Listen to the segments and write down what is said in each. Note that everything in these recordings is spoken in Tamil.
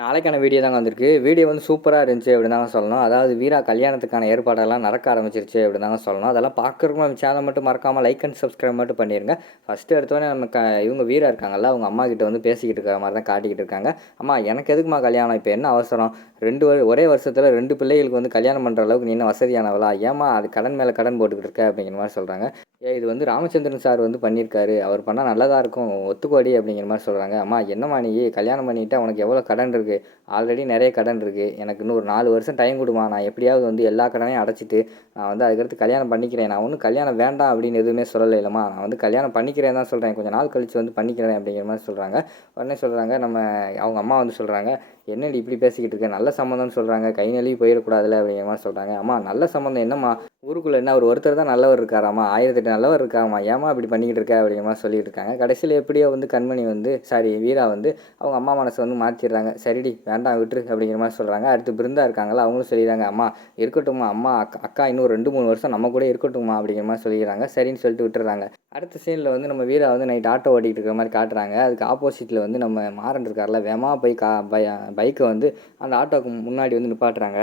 நாளைக்கான வீடியோ தாங்க வந்திருக்கு. வீடியோ வந்து சூப்பராக இருந்துச்சு அப்படின்னு தாங்க சொல்லணும். அதாவது வீரா கல்யாணத்துக்கான ஏற்பாடெல்லாம் நடக்க ஆரம்பிச்சிருச்சு அப்படின்னு தாங்க சொல்லணும். அதெல்லாம் பார்க்குறவங்க நம்ம சேனல் மட்டும் மறக்காமல் லைக் அண்ட் சப்ஸ்கிரைப் மட்டும் பண்ணிடுங்க ஃபஸ்ட்டு எடுத்தோடனே நம்ம க இவங்க வீரா இருக்காங்கல்ல அவங்க அம்மா கிட்ட வந்து பேசிக்கிட்டு இருக்கிற மாதிரி தான் காட்டிக்கிட்டு இருக்காங்க. அம்மா எனக்கு எதுக்குமா கல்யாணம்? இப்போ என்ன அவசரம்? ரெண்டு ஒரே வருஷத்தில் ரெண்டு பிள்ளைகளுக்கு வந்து கல்யாணம் பண்ணுற அளவுக்கு நீ என்ன வசதியானவளா? ஏமா அது கடன் மேலே கடன் போட்டுக்கிட்டு இருக்க அப்படிங்கிற மாதிரி சொல்கிறாங்க ஏ இது வந்து ராமச்சந்திரன் சார் வந்து பண்ணியிருக்காரு. அவர் பண்ணால் நல்லதாக இருக்கும். ஒத்துக்கோடி அப்படிங்கிற மாதிரி சொல்கிறாங்க அம்மா என்னம்மா நீ கல்யாணம் பண்ணிட்டா உனக்கு எவ்வளோ கடன் இருக்குது ஆல்ரெடி நிறைய கடன் இருக்குது எனக்கு இன்னும் ஒரு நாலு வருஷம் டைம் கொடுமா. நான் எப்படியாவது வந்து எல்லா கடனையும் அடைச்சிட்டு நான் வந்து அதுக்கடுத்து கல்யாணம் பண்ணிக்கிறேன். நான் ஒன்றும் கல்யாணம் வேண்டாம் அப்படின்னு எதுவுமே சொல்லலை இல்லைம்மா. நான் வந்து கல்யாணம் பண்ணிக்கிறேன் தான் சொல்கிறேன் கொஞ்சம் நாள் கழித்து வந்து பண்ணிக்கிறேன் அப்படிங்கிற மாதிரி சொல்கிறாங்க உடனே சொல்கிறாங்க நம்ம அவங்க அம்மா வந்து சொல்கிறாங்க என்னடி இப்படி பேசிக்கிட்டு இருக்க? நல்ல சம்மந்தம்னு சொல்கிறாங்க கை நழுவி போயிடக்கூடாதுல அப்படிங்கிற மாதிரி சொல்கிறாங்க அம்மா நல்ல சம்மந்தம் என்னம்மா? ஊருக்குள்ளே என்ன? ஒரு ஒருத்தர் தான் நல்லவர் இருக்காராம்மா ஆயிரத்தெட்டு நல்லவர் இருக்காமா ஏமா இப்படி பண்ணிக்கிட்டு இருக்க? அப்படிங்கிற மாதிரி சொல்லிட்டு இருக்காங்க. கடைசியில் எப்படியோ வந்து கண்மணி வந்து சாரி வீரா வந்து அவங்க அம்மா மனசை வந்து மாற்றிடுறாங்க சரிடி வேண்டாம் விட்டுரு அப்படிங்கிற மாதிரி சொல்கிறாங்க அடுத்து பிருந்தா இருக்காங்களா அவங்களும் சொல்லிடுறாங்க அம்மா இருக்கட்டும்மா அம்மா அக்கா அக்கா இன்னும் ஒரு ரெண்டு மூணு வருஷம் நம்ம கூட இருக்கட்டும்மா அப்படிங்கிற மாதிரி சொல்லிடுறாங்க. சரின்னு சொல்லிட்டு விட்டுறாங்க அடுத்த சீனில் வந்து நம்ம வீரா வந்து நைட் ஆட்டோ ஓட்டிகிட்டு இருக்கிற மாதிரி காட்டுறாங்க. அதுக்கு ஆப்போசிட்டில் வந்து நம்ம மாறன் இருக்கார்ல வேமா போய் கா பை பைக்கை வந்து அந்த ஆட்டோக்கு முன்னாடி வந்து நிப்பாட்டுறாங்க.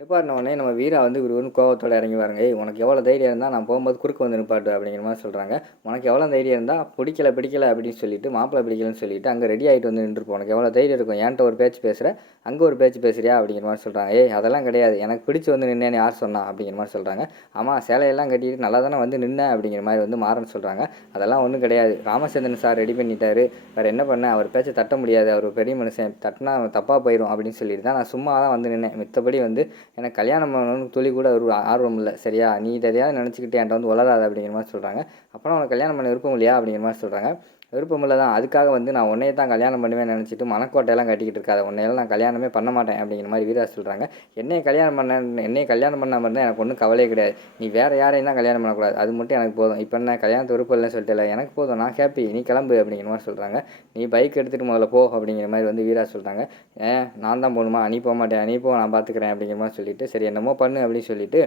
நிப்பாட்டின உடனே நம்ம வீரா வந்து இவர் வந்து கோவத்தோட இறங்கி வாருங்க. ஏய் உனக்கு எவ்வளோ தைரியம் இருந்தால் நான் போகும்போது குறுக்கு வந்து நிப்பாட்டு அப்படிங்கிற மாதிரி சொல்கிறாங்க உனக்கு எவ்வளோ தைரியம் இருந்தால் பிடிக்கல பிடிக்கல அப்படின்னு சொல்லிட்டு மாப்பிள்ளை பிடிக்கலன்னு சொல்லிட்டு அங்கே ரெடி ஆகிட்டு வந்து நின்றுப்போம் உனக்கு எவ்வளோ தைரியம் இருக்கும்? என்கிட்ட ஒரு பேச்சு பேசுகிற அங்கே ஒரு பேச்சு பேசுகிறியா அப்படிங்கிற மாதிரி சொல்கிறாங்க ஏய் அதெல்லாம் கிடையாது. எனக்கு பிடிச்சி வந்து நின்னேன்னு யார் சொன்னா? அப்படிங்கிற மாதிரி சொல்கிறாங்க ஆமாம் சேலையெல்லாம் கட்டிட்டு நல்லா தானே வந்து நின்ன? அப்படிங்கிற மாதிரி வந்து மாறன் சொல்கிறாங்க அதெல்லாம் ஒன்றும் கிடையாது. ராமச்சந்திரன் சார் ரெடி பண்ணிட்டாரு. வேறு என்ன பண்ண? அவர் பேச்சை தட்ட முடியாது. அவர் பெரிய மனுஷன். தட்டினா தப்பாக போயிடும் அப்படின்னு சொல்லிட்டு தான் நான் சும்மா தான் வந்து நின்னேன். மித்தபடி வந்து எனக்கு கல்யாணம் பண்ணணும்னு சொல்லி கூட ஒரு ஆர்வம் இல்லை. சரியா? நீ இதையாவது நினச்சிக்கிட்டு என்கிட்ட வந்து வளராத அப்படிங்கிற மாதிரி சொல்கிறாங்க அப்புறம் உனக்கு கல்யாணம் பண்ண விருப்பம் இல்லையா அப்படிங்கிற மாதிரி சொல்கிறாங்க விருப்பமில்ல தான். அதுக்காக வந்து நான் உன்னையே தான் கல்யாணம் பண்ணுவேன் நினச்சிட்டு மனக்கோட்டையெல்லாம் கட்டிக்கிட்டு இருக்காத. உன்னையெல்லாம் நான் கல்யாணமே பண்ண மாட்டேன் அப்படிங்கிற மாதிரி வீரா சொல்கிறாங்க என்னையை கல்யாணம் பண்ண என்னையை கல்யாணம் பண்ணாமல் இருந்தால் எனக்கு ஒன்றும் கவலையே கிடையாது. நீ வேறு யாரையும் தான் கல்யாணம் பண்ணக்கூடாது அது மட்டும் எனக்கு போதும். இப்போ என்ன கல்யாணத்து விருப்பம் இல்லைன்னு சொல்லிட்டு எனக்கு போதும். நான் ஹாப்பி நீ கிளம்பு அப்படிங்கிற மாதிரி சொல்கிறாங்க நீ பைக் எடுத்துகிட்டு முதல்ல போ அப்படிங்கிற மாதிரி வந்து வீரா சொல்கிறாங்க ஏன் நான் தான் போகணுமா? நீ போக மாட்டேன் நீ போ. நான் பார்த்துக்கிறேன் அப்படிங்கிற மாதிரி சொல்லிட்டு சரி என்னமோ பண்ணு அப்படின்னு சொல்லிட்டு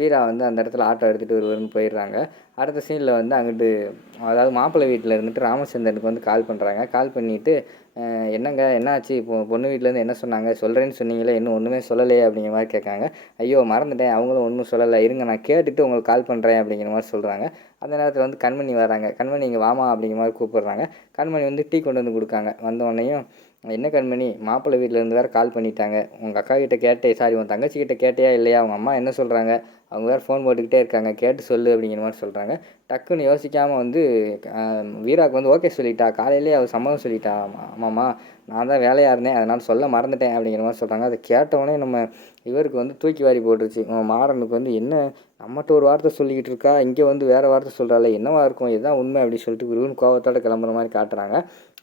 வீரா வந்து அந்த இடத்துல ஆட்டோ எடுத்துகிட்டு ஒருவருன்னு போயிடுறாங்க. அடுத்த சீனில் வந்து அங்கிட்டு அதாவது மாப்பிள்ளை வீட்டில் இருந்துட்டு ராம ராமச்சந்திரனுக்கு வந்து கால் பண்ணுறாங்க கால் பண்ணிவிட்டு என்னங்க என்னாச்சு? இப்போ பொண்ணு வீட்டிலேருந்து என்ன சொன்னாங்க? சொல்கிறேன்னு சொன்னீங்களே இன்னும் ஒன்றுமே சொல்லலையே? அப்படிங்கிற மாதிரி கேட்காங்க. ஐயோ மறந்துட்டேன். அவங்களும் ஒன்றும் சொல்லலை. இருங்க நான் கேட்டுட்டு உங்களுக்கு கால் பண்ணுறேன் அப்படிங்கிற மாதிரி சொல்கிறாங்க அந்த நேரத்தில் வந்து கண்மணி வராங்க. கண்மணி இங்கே வாமா அப்படிங்கிற மாதிரி கூப்பிடுறாங்க. கண்மணி வந்து டீ கொண்டு வந்து கொடுக்காங்க. வந்தோடனையும் என்ன கண்மணி? மாப்பிள்ளை வீட்டிலேருந்து வேறு கால் பண்ணிட்டாங்க. உங்கள் அக்கா கிட்டே கேட்டே சாரி உன் தங்கச்சி கிட்டே கேட்டியா இல்லையா? அவங்க அம்மா என்ன சொல்கிறாங்க அவங்க வேறு ஃபோன் போட்டுக்கிட்டே இருக்காங்க. கேட்டு சொல்லு அப்படிங்கிற மாதிரி சொல்கிறாங்க டக்குன்னு யோசிக்காமல் வந்து வீராவுக்கு வீராக்கு வந்து ஓகே சொல்லிட்டா. காலையிலேயே அவள் சம்மதம் சொல்லிட்டா. ஆமாம்மா நான் தான் வேலையாக இருந்தேன். அதனால் சொல்ல மறந்துட்டேன் அப்படிங்கிற மாதிரி சொல்கிறாங்க அதை கேட்டவுடனே நம்ம இவருக்கு வந்து தூக்கி வாரி போட்டுருச்சு. மாறனுக்கு வந்து என்ன நம்மகிட்ட ஒரு வார்த்தை சொல்லிக்கிட்டு இருக்கா? இங்கே வந்து வேறு வார்த்தை சொல்கிறாள் என்னவா இருக்கும்? இதுதான் உண்மை அப்படின்னு சொல்லிட்டு குருவின் கோவத்தோட கிளம்புற மாதிரி காட்டுறாங்க.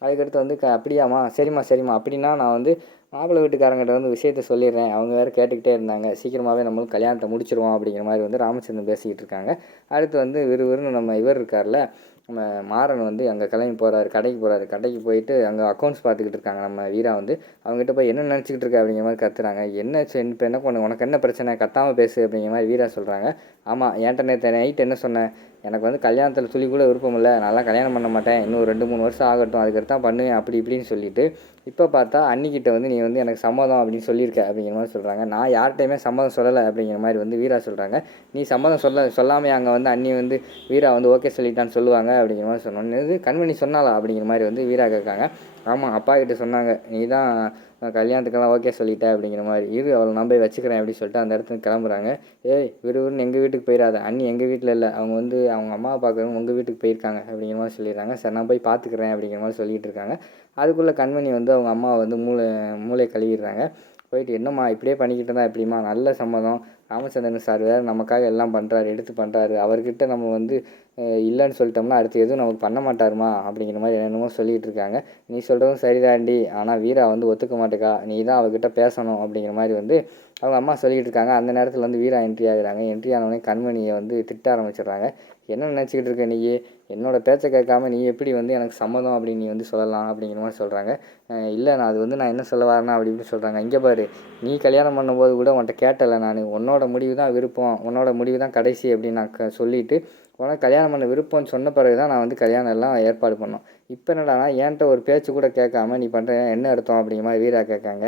அதுக்கடுத்து வந்து க அப்படியாம்மா சரிம்மா சரிம்மா. அப்படின்னா நான் வந்து மாப்பிள்ளை வீட்டுக்காரங்கிட்ட வந்து விஷயத்த சொல்லிடுறேன். அவங்க வேறு கேட்டுக்கிட்டே இருந்தாங்க. சீக்கிரமாகவே நம்மளும் கல்யாணத்தை முடிச்சிருவோம் அப்படிங்கிற மாதிரி வந்து ராமச்சந்திரன் பேசிக்கிட்டு இருக்காங்க. அடுத்து வந்து விறுவிறுன்னு நம்ம இவர் இருக்கார்ல நம்ம மாறன் வந்து அங்கே கிளம்பி போகிறாரு கடைக்கு போகிறாரு கடைக்கு போயிட்டு அங்கே அக்கௌண்ட்ஸ் பார்த்துக்கிட்டு இருக்காங்க நம்ம வீரா வந்து. அவங்ககிட்ட போய் என்ன நினச்சிக்கிட்டு இருக்க அப்படிங்கிற மாதிரி கத்துறாங்க. என்ன இப்போ என்ன பண்ணு? உனக்கு என்ன பிரச்சனை? கத்தாமல் பேசு அப்படிங்கிற மாதிரி வீரா சொல்கிறாங்க ஆமாம் ஏன்ட்ட நேற்று நைட் என்ன சொன்னேன்? எனக்கு வந்து கல்யாணத்தில் துளி கூட விருப்பம் இல்லை. நான்லாம் கல்யாணம் பண்ண மாட்டேன். இன்னும் ரெண்டு மூணு வருஷம் ஆகட்டும். அதுக்கடுத்து தான் பண்ணுவேன். அப்படி இப்படின்னு சொல்லிட்டு இப்போ பார்த்தா அன்னிக்கிட்ட வந்து நீ வந்து எனக்கு சம்மதம் அப்படின்னு சொல்லியிருக்க அப்படிங்கிற மாதிரி சொல்கிறாங்க நான் யார்கிட்டையுமே சம்மதம் சொல்லலை அப்படிங்கிற மாதிரி வந்து வீரா சொல்கிறாங்க நீ சம்மதம் சொல்ல சொல்லாமல் அங்கே வந்து அண்ணி வந்து வீரா வந்து ஓகே சொல்லிட்டான்னு சொல்லுவாங்க அப்படிங்கிற மாதிரி சொன்னோன்னு இது கண்மணி சொன்னாலா அப்படிங்கிற மாதிரி வந்து வீரா கேட்காங்க. ஆமாம் அப்பா கிட்ட சொன்னாங்க. நீ தான் நான் கல்யாணத்துக்கெல்லாம் ஓகே சொல்லிட்டேன் அப்படிங்கிற மாதிரி. இரு அவளை நம்பி வச்சுக்கிறேன் அப்படின்னு சொல்லிட்டு அந்த இடத்துல கிளம்புறாங்க. ஏய் விறுவிறுன்னு எங்கள் வீட்டுக்கு போயிடாத. அண்ணி எங்கள் வீட்டில் இல்லை. அவங்க வந்து அவங்க அம்மா பார்க்குறவங்க உங்கள் வீட்டுக்கு போயிருக்காங்க அப்படிங்கிற மாதிரி சொல்லிடுறாங்க. சரி நான் போய் பார்த்துக்கிறேன் அப்படிங்கிற மாதிரி சொல்லிட்டு இருக்காங்க. அதுக்குள்ளே கண்மணி வந்து அவங்க அம்மா வந்து மூளை மூளை கழுவிடுறாங்க. போயிட்டு என்னம்மா இப்படியே பண்ணிக்கிட்டு இருந்தா எப்படிம்மா? நல்ல சம்மதம். ராமச்சந்திரன் சார் வேறு நமக்காக எல்லாம் பண்ணுறாரு எடுத்து பண்ணுறாரு அவர்கிட்ட நம்ம வந்து இல்லைன்னு சொல்லிட்டோம்னா அடுத்து எதுவும் நமக்கு பண்ண மாட்டாருமா? அப்படிங்கிற மாதிரி என்னென்னமோ சொல்லிகிட்டு இருக்காங்க. நீ சொல்கிறதும் சரிதாண்டி. ஆனால் வீரா வந்து ஒத்துக்க மாட்டேக்கா. நீ தான் அவகிட்ட பேசணும் அப்படிங்கிற மாதிரி வந்து அவங்க அம்மா சொல்லிக்கிட்டு இருக்காங்க. அந்த நேரத்தில் வந்து வீரா என்ட்ரி ஆகுறாங்க. என்ட்ரி ஆனவொடனே கண்மணியை வந்து திட்ட ஆரம்பிச்சிடுறாங்க. என்ன நினச்சிக்கிட்டு இருக்க நீ? என்னோட பேச்சை கேட்காம நீ எப்படி வந்து எனக்கு சம்மதம் அப்படின்னு நீ வந்து சொல்லலாம் அப்படிங்கிற மாதிரி சொல்கிறாங்க இல்லை நான் அது வந்து நான் என்ன சொல்ல வரேன்னா அப்படி இப்படி சொல்கிறாங்க இங்கே பாரு நீ கல்யாணம் பண்ணும்போது கூட உன்கிட்ட கேட்டலை நான். உன்னோட முடிவு தான் விருப்பம். உன்னோட முடிவு தான் கடைசி அப்படின்னு நான் க சொல்லிவிட்டு உனக்கு கல்யாணம் பண்ண விருப்பம்னு சொன்ன பிறகு தான் நான் வந்து கல்யாணம் எல்லாம் ஏற்பாடு பண்ணோம். இப்போ என்னடானா என்கிட்ட ஒரு பேச்சு கூட கேட்காம நீ பண்ணுற என்ன அர்த்தம் அப்படிங்கிற மாதிரி வீரா கேட்காங்க.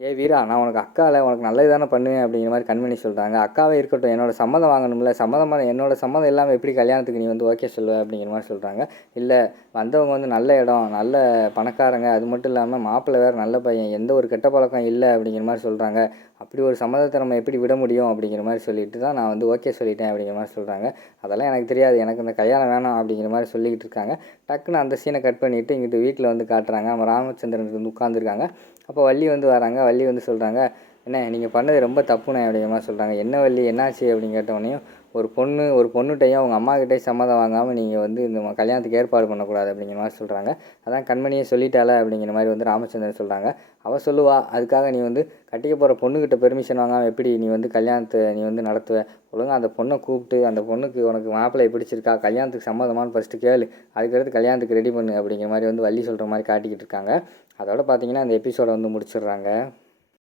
ஏ வீரா நான் உனக்கு அக்காவில் உனக்கு நல்லது தானே பண்ணுவேன் அப்படிங்கிற மாதிரி கண்மணி சொல்கிறாங்க அக்காவே இருக்கட்டும் என்னோட சம்மதம் வாங்கணும்ல சம்மதமாக என்னோட சம்மதம் இல்லாமல் எப்படி கல்யாணத்துக்கு நீ வந்து ஓகே சொல்லுவ அப்படிங்கிற மாதிரி சொல்கிறாங்க இல்லை வந்தவங்க வந்து நல்ல இடம் நல்ல பணக்காரங்க அது மட்டும் இல்லாமல் மாப்பிள்ளை வேறு நல்ல பையன் எந்த ஒரு கெட்ட பழக்கம் இல்லை அப்படிங்கிற மாதிரி சொல்கிறாங்க அப்படி ஒரு சம்மதத்தை நம்ம எப்படி விட முடியும் அப்படிங்கிற மாதிரி சொல்லிட்டு தான் நான் வந்து ஓகே சொல்லிட்டேன் அப்படிங்கிற மாதிரி சொல்கிறாங்க அதெல்லாம் எனக்கு தெரியாது எனக்கு இந்த கல்யாணம் வேணாம் அப்படிங்கிற மாதிரி சொல்லிக்கிட்டு இருக்காங்க. டக்குன்னு அந்த சீனை கட் பண்ணிவிட்டு இங்கிட்டு வீட்டில் வந்து காட்டுறாங்க. நம்ம ராமச்சந்திரன் வந்து உட்காந்துருக்காங்க அப்போ வள்ளி வந்து வராங்க வள்ளி வந்து சொல்கிறாங்க என்ன நீங்கள் பண்ணது ரொம்ப தப்புண்ணே அப்படிங்கிற மாதிரி சொல்கிறாங்க என்ன வள்ளி? என்னாச்சு? அப்படின்னு கேட்டவொடனே ஒரு பொண்ணு ஒரு பொண்ணுகிட்டையும் அவங்க அம்மாக்கிட்டே சம்மதம் வாங்காமல் நீங்கள் வந்து இந்த கல்யாணத்துக்கு ஏற்பாடு பண்ணக்கூடாது அப்படிங்கிற மாதிரி சொல்கிறாங்க அதான் கண்மணியே சொல்லிட்டால அப்படிங்கிற மாதிரி வந்து ராமச்சந்திரன் சொல்கிறாங்க அவள் சொல்லுவா அதுக்காக நீ வந்து கட்டிக்க போகிற பொண்ணுக்கிட்ட பெர்மிஷன் வாங்காமல் எப்படி நீ வந்து கல்யாணத்தை நீ வந்து நடத்துவ? ஒழுங்காக அந்த பொண்ணை கூப்பிட்டு அந்த பொண்ணுக்கு உனக்கு மாப்பிள்ளை பிடிச்சிருக்கா? கல்யாணத்துக்கு சம்மதமானு ஃபஸ்ட்டு கேளு. அதுக்கடுத்து கல்யாணத்துக்கு ரெடி பண்ணு அப்படிங்கிற மாதிரி வந்து வள்ளி சொல்கிற மாதிரி காட்டிக்கிட்டு இருக்காங்க. அதோட பார்த்தீங்கன்னா அந்த எபிசோடை வந்து முடிச்சிடுறாங்க.